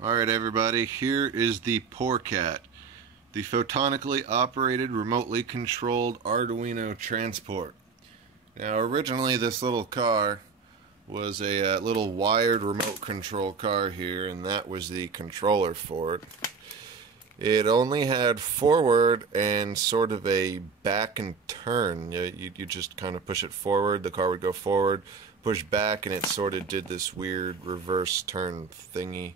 Alright everybody, here is the PORCAT, the photonically operated, remotely controlled Arduino transport. Now originally this little car was a little wired remote control car here, and that was the controller for it. It only had forward and sort of a back and turn. You just kind of push it forward, the car would go forward, push back, and it sort of did this weird reverse turn thingy.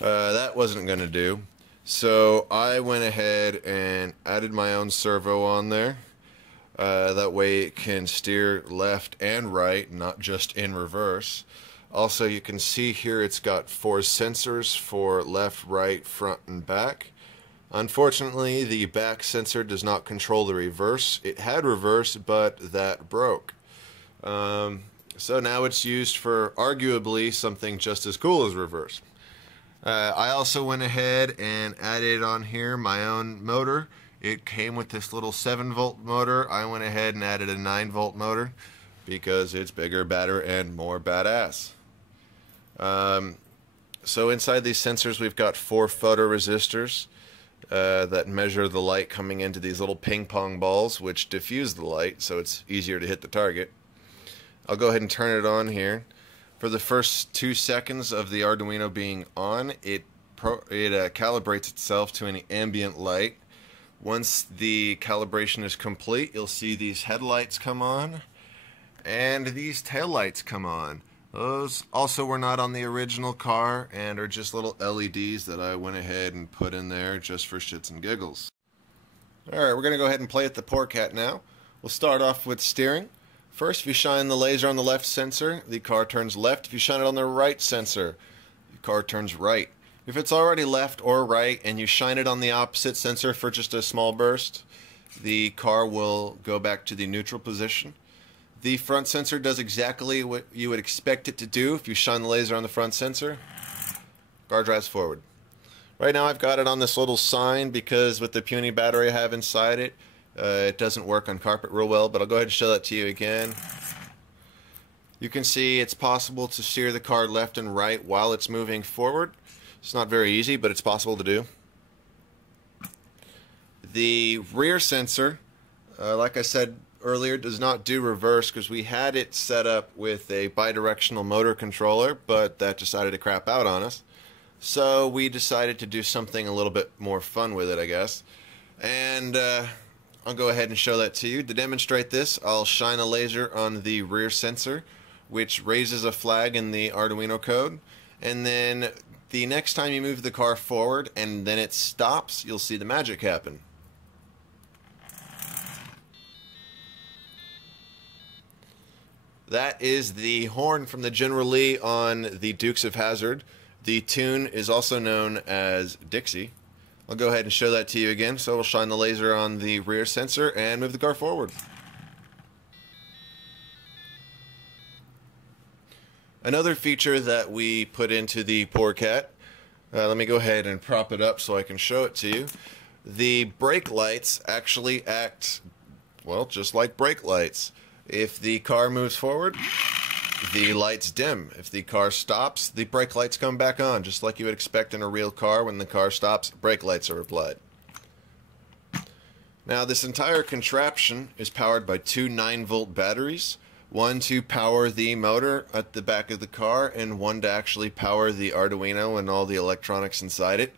That wasn't going to do, so I went ahead and added my own servo on there. That way it can steer left and right, not just in reverse. Also, you can see here it's got 4 sensors for left, right, front, and back. Unfortunately, the back sensor does not control the reverse. It had reverse, but that broke. So now it's used for arguably something just as cool as reverse. I also went ahead and added on here my own motor. It came with this little 7-volt motor. I went ahead and added a 9-volt motor because it's bigger, badder, and more badass. So inside these sensors we've got 4 photoresistors that measure the light coming into these little ping pong balls, which diffuse the light so it's easier to hit the target. I'll go ahead and turn it on here. For the first 2 seconds of the Arduino being on, it calibrates itself to any ambient light. Once the calibration is complete, you'll see these headlights come on and these taillights come on. Those also were not on the original car and are just little LEDs that I went ahead and put in there just for shits and giggles. Alright, we're going to go ahead and play at the PORCAT now. We'll start off with steering. First, if you shine the laser on the left sensor, the car turns left. If you shine it on the right sensor, the car turns right. If it's already left or right and you shine it on the opposite sensor for just a small burst, the car will go back to the neutral position. The front sensor does exactly what you would expect it to do. If you shine the laser on the front sensor, car drives forward. Right now I've got it on this little sign because with the puny battery I have inside it, it doesn't work on carpet real well, but I'll go ahead and show that to you again. You can see it's possible to steer the car left and right while it's moving forward. It's not very easy, but it's possible to do. The rear sensor, like I said earlier, does not do reverse because we had it set up with a bidirectional motor controller, but that decided to crap out on us. So we decided to do something a little bit more fun with it, I guess. And I'll go ahead and show that to you. To demonstrate this, I'll shine a laser on the rear sensor, which raises a flag in the Arduino code. And then the next time you move the car forward and then it stops, you'll see the magic happen. That is the horn from the General Lee on the Dukes of Hazzard. The tune is also known as Dixie. I'll go ahead and show that to you again. So we'll shine the laser on the rear sensor and move the car forward. Another feature that we put into the PORCAT, let me go ahead and prop it up so I can show it to you. The brake lights actually act, well, just like brake lights. If the car moves forward, the lights dim. If the car stops, the brake lights come back on, just like you would expect in a real car. When the car stops, brake lights are applied. Now, this entire contraption is powered by 2 9-volt batteries, one to power the motor at the back of the car and one to actually power the Arduino and all the electronics inside it.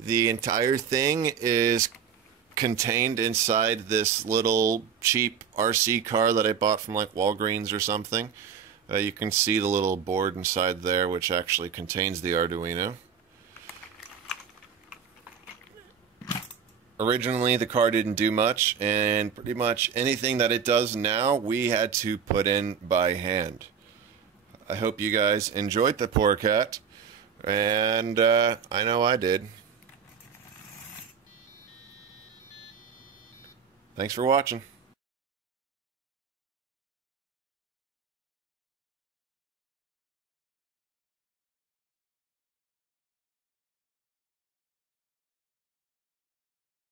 The entire thing is contained inside this little cheap RC car that I bought from like Walgreens or something. You can see the little board inside there, which actually contains the Arduino. Originally, the car didn't do much, and pretty much anything that it does now, we had to put in by hand. I hope you guys enjoyed the PORCAT, and I know I did. Thanks for watching.